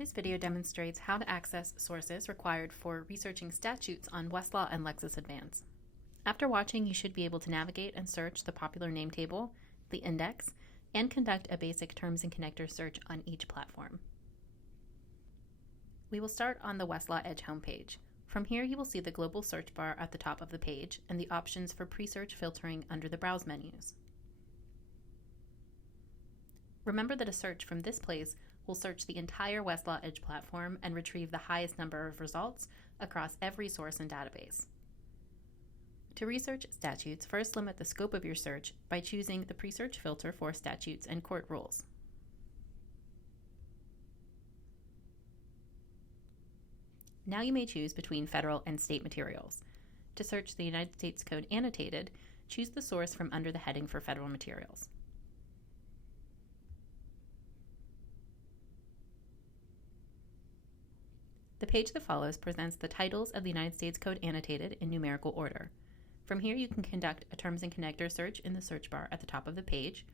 This video demonstrates how to access sources required for researching statutes on Westlaw and Lexis Advance. After watching, you should be able to navigate and search the popular name table, the index, and conduct a basic terms and connectors search on each platform. We will start on the Westlaw Edge homepage. From here, you will see the global search bar at the top of the page and the options for pre-search filtering under the browse menus. Remember that a search from this place will search the entire Westlaw Edge platform and retrieve the highest number of results across every source and database. To research statutes, first limit the scope of your search by choosing the pre-search filter for statutes and court rules. Now you may choose between federal and state materials. To search the United States Code annotated, choose the source from under the heading for federal materials. The page that follows presents the titles of the United States Code annotated in numerical order. From here, you can conduct a terms and connectors search in the search bar at the top of the page,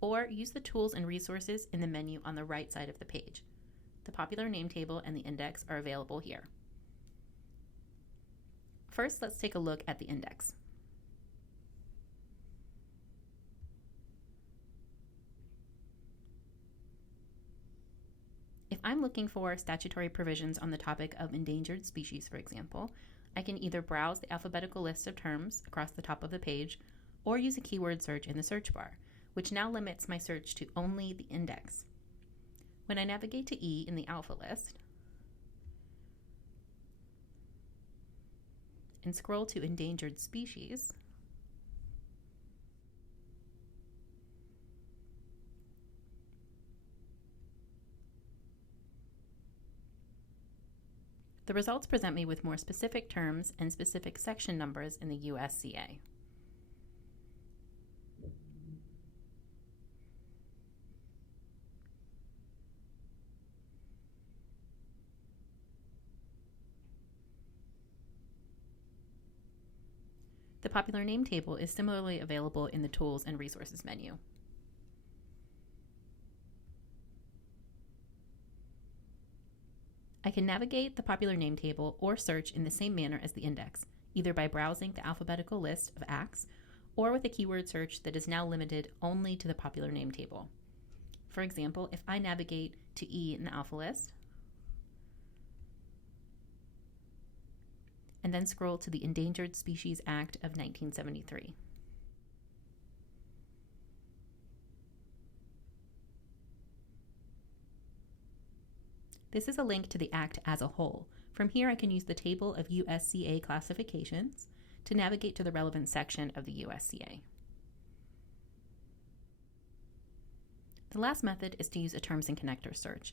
or use the tools and resources in the menu on the right side of the page. The popular name table and the index are available here. First, let's take a look at the index. If I'm looking for statutory provisions on the topic of endangered species, for example, I can either browse the alphabetical list of terms across the top of the page or use a keyword search in the search bar, which now limits my search to only the index. When I navigate to E in the alpha list and scroll to endangered species, the results present me with more specific terms and specific section numbers in the USCA. The popular name table is similarly available in the Tools and Resources menu. I can navigate the popular name table or search in the same manner as the index, either by browsing the alphabetical list of acts or with a keyword search that is now limited only to the popular name table. For example, if I navigate to E in the alpha list and then scroll to the Endangered Species Act of 1973. This is a link to the Act as a whole. From here, I can use the table of USCA classifications to navigate to the relevant section of the USCA. The last method is to use a terms and connectors search.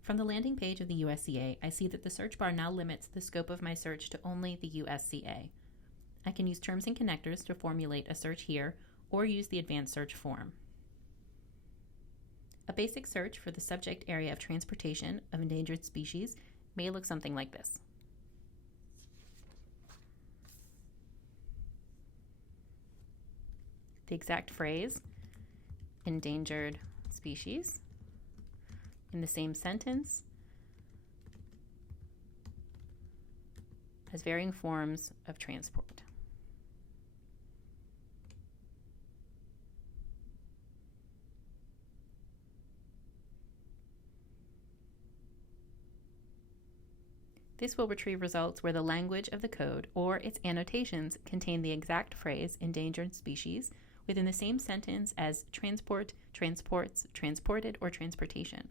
From the landing page of the USCA, I see that the search bar now limits the scope of my search to only the USCA. I can use terms and connectors to formulate a search here or use the advanced search form. A basic search for the subject area of transportation of endangered species may look something like this. The exact phrase, endangered species, in the same sentence as varying forms of transport. This will retrieve results where the language of the code or its annotations contain the exact phrase endangered species within the same sentence as transport, transports, transported, or transportation.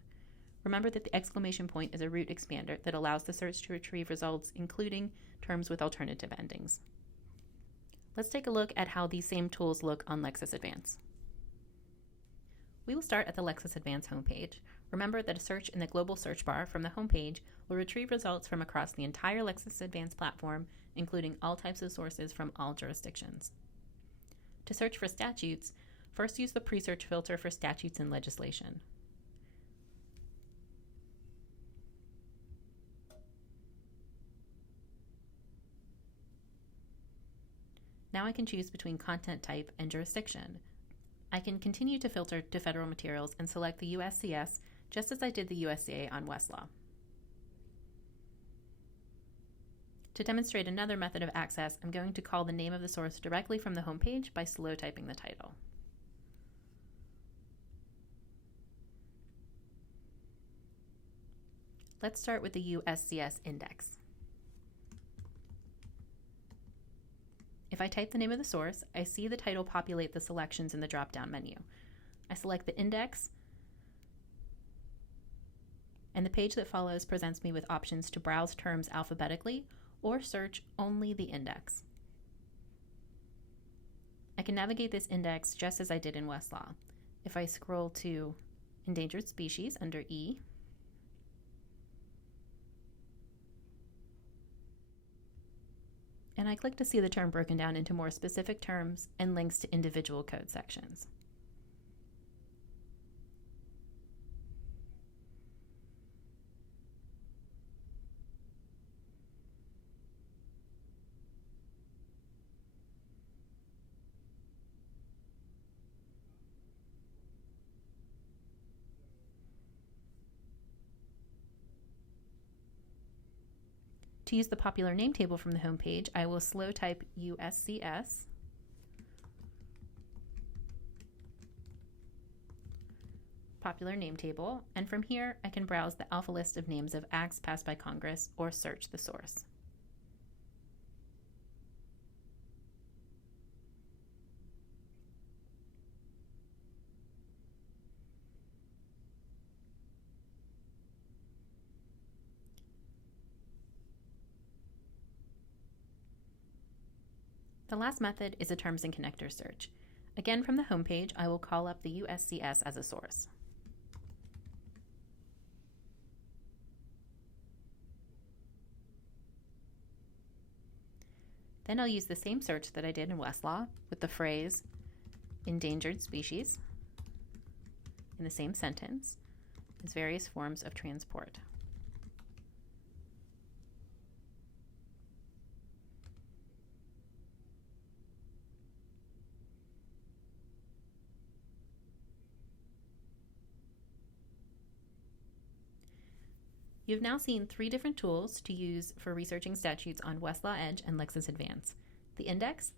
Remember that the exclamation point is a root expander that allows the search to retrieve results including terms with alternative endings. Let's take a look at how these same tools look on Lexis Advance. We will start at the Lexis Advance homepage. Remember that a search in the global search bar from the homepage will retrieve results from across the entire Lexis Advance platform, including all types of sources from all jurisdictions. To search for statutes, first use the pre-search filter for statutes and legislation. Now I can choose between content type and jurisdiction. I can continue to filter to federal materials and select the USCS just as I did the USCA on Westlaw. To demonstrate another method of access, I'm going to call the name of the source directly from the home page by slow typing the title. Let's start with the USCS index. If I type the name of the source, I see the title populate the selections in the drop-down menu. I select the index, and the page that follows presents me with options to browse terms alphabetically or search only the index. I can navigate this index just as I did in Westlaw. If I scroll to Endangered Species under E, and I click to see the term broken down into more specific terms and links to individual code sections. To use the popular name table from the home page, I will slow type USCS, popular name table, and from here I can browse the alpha list of names of acts passed by Congress or search the source. The last method is a terms and connectors search. Again, from the home page, I will call up the USCS as a source. Then I'll use the same search that I did in Westlaw with the phrase endangered species in the same sentence as various forms of transport. You've now seen 3 different tools to use for researching statutes on Westlaw Edge and Lexis Advance: the index,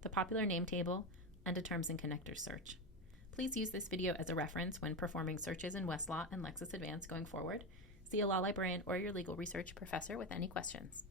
the popular name table, and a terms and connectors search. Please use this video as a reference when performing searches in Westlaw and Lexis Advance going forward. See a law librarian or your legal research professor with any questions.